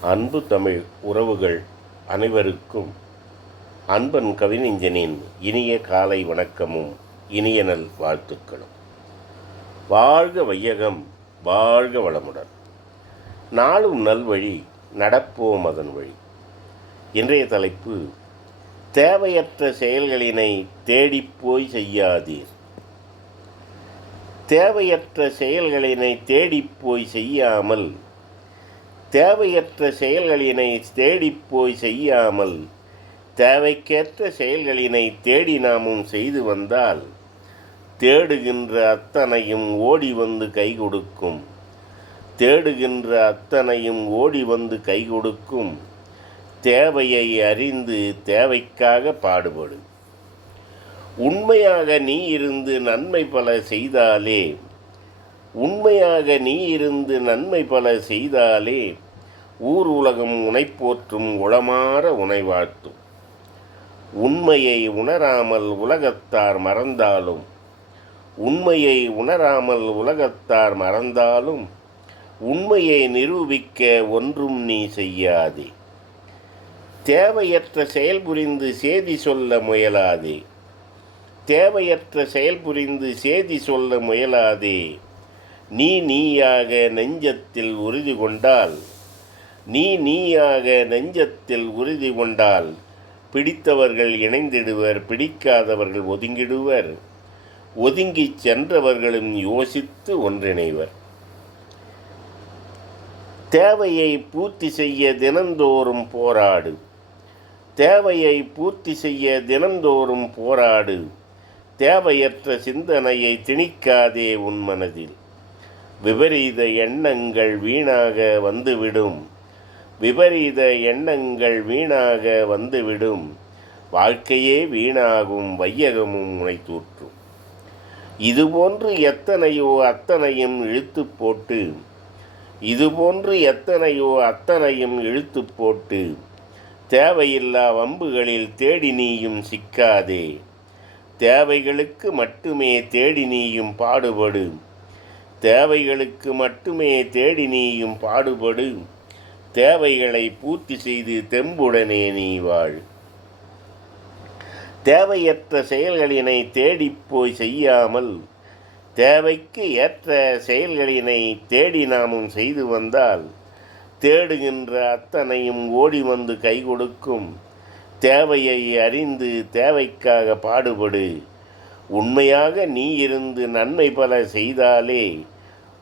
அன்பு தமிழ் உறவுகள் அனைவருக்கும் அன்பன் கவிஞனின் இனிய காலை வணக்கமும் இனிய நல் வாழ்த்துக்களும். வாழ்க வையகம் வாழ்க வளமுடன். நாளும் நல்வழி நடப்போம் அதன் வழி. இன்றைய தலைப்பு தேவையற்ற செயல்களினை தேடிப்போய் செய்யாதீர். தேவையற்ற செயல்களினை தேடிப்போய் செய்யாமல் தேவையற்ற செயல்களினை தேடிப்போய் செய்யாமல் தேவைக்கேற்ற செயல்களினை தேடி நாமும் செய்து வந்தால் தேடுகின்ற அத்தனையும் ஓடி வந்து கை கொடுக்கும். தேடுகின்ற அத்தனையும் ஓடி வந்து கை கொடுக்கும். தேவையை அறிந்து தேவைக்காக பாடுபடு. உண்மையாக நீ இருந்து நன்மை பல செய்தாலே உண்மையாக நீ இருந்து நன்மை பல செய்தாலே ஊர் உலகம் உனை போற்றும் உளமாற உனை வாழ்த்தும். உண்மையை உணராமல் உலகத்தார் மறந்தாலும் உண்மையை உணராமல் உலகத்தார் மறந்தாலும் உண்மையை நிரூபிக்க ஒன்றும் நீ செய்யாதே. தேவையற்ற செயல் புரிந்து சேதி சொல்ல முயலாதே. தேவையற்ற செயல் புரிந்து சேதி சொல்ல முயலாதே. நீ நீயாக நெஞ்சத்தில் உறுதி கொண்டால் நீ நீயாக நெஞ்சத்தில் உறுதி கொண்டால் பிடித்தவர்கள் இணைந்திடுவர் பிடிக்காதவர்கள் ஒதுங்கிடுவர் ஒதுங்கிச் சென்றவர்களும் யோசித்து ஒன்றிணைவர். தேவையை பூர்த்தி செய்ய தினந்தோறும் போராடு தேவையை பூர்த்தி செய்ய தினந்தோறும் போராடு தேவையற்ற சிந்தனையை திணிக்காதே உன் மனதில். விபரீத எண்ணங்கள் வீணாக வந்துவிடும். விபரீத எண்ணங்கள் வீணாக வந்துவிடும். வாழ்க்கையே வீணாகும் வையகமும் உனை தூற்றும். இதுபோன்று எத்தனையோ அத்தனையும் இழுத்து போட்டு இதுபோன்று எத்தனையோ அத்தனையும் இழுத்து போட்டு தேவையில்லா வம்புகளில் தேடி நீயும் சிக்காதே. தேவைகளுக்கு மட்டுமே தேடி நீயும் பாடுபடு. தேவைகளுக்கு மட்டுமே தேடி நீயும் பாடுபடு. தேவைகளை பூர்த்தி செய்து தெம்புடனே நீ வாழ். தேவையற்ற செயல்களினை தேடிப்போய் செய்யாமல் தேவைக்கு ஏற்ற செயல்களினை தேடி நாமும் செய்து வந்தால் தேடுகின்ற அத்தனையும் ஓடி வந்து கை கொடுக்கும். தேவையை அறிந்து தேவைக்காக பாடுபடு. உண்மையாக நீ இருந்து நன்மை பல செய்தாலே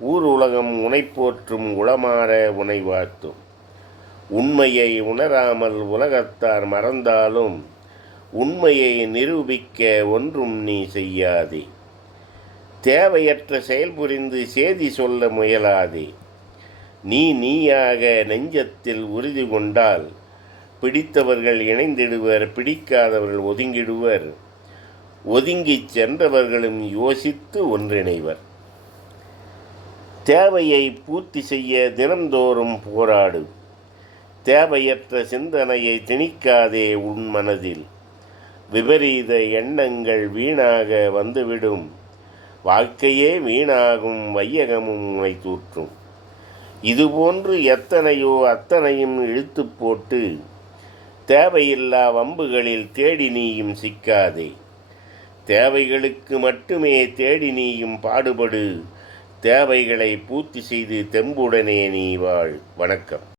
ஊர் உலகம் உனை போற்றும் உளமாற உனை வாழ்த்தும். உண்மையை உணராமல் உலகத்தார் மறந்தாலும் உண்மையை நிரூபிக்க ஒன்றும் நீ செய்யாதே. தேவையற்ற செயல் புரிந்து சேதி சொல்ல முயலாதே. நீ நீயாக நெஞ்சத்தில் உறுதி கொண்டால் பிடித்தவர்கள் இணைந்திடுவர் பிடிக்காதவர்கள் ஒதுங்கிடுவர். ஒதுங்கிச் சென்றவர்களும் யோசித்து ஒன்றிணைவர். தேவையை பூர்த்தி செய்ய தினந்தோறும் போராடு. தேவையற்ற சிந்தனையை திணிக்காதே உன் மனதில். விபரீத எண்ணங்கள் வீணாக வந்துவிடும். வாழ்க்கையே வீணாகும் வையகமும் உனை தூற்றும். இதுபோன்று எத்தனையோ அத்தனையும் இழுத்து போட்டு தேவையில்லா வம்புகளில் தேடி நீயும் சிக்காதே. தேவைகளுக்கு மட்டுமே தேடி நீயும் பாடுபடு. தேவைகளை பூர்த்தி செய்து தெம்புடனே நீ வாழ். வணக்கம்.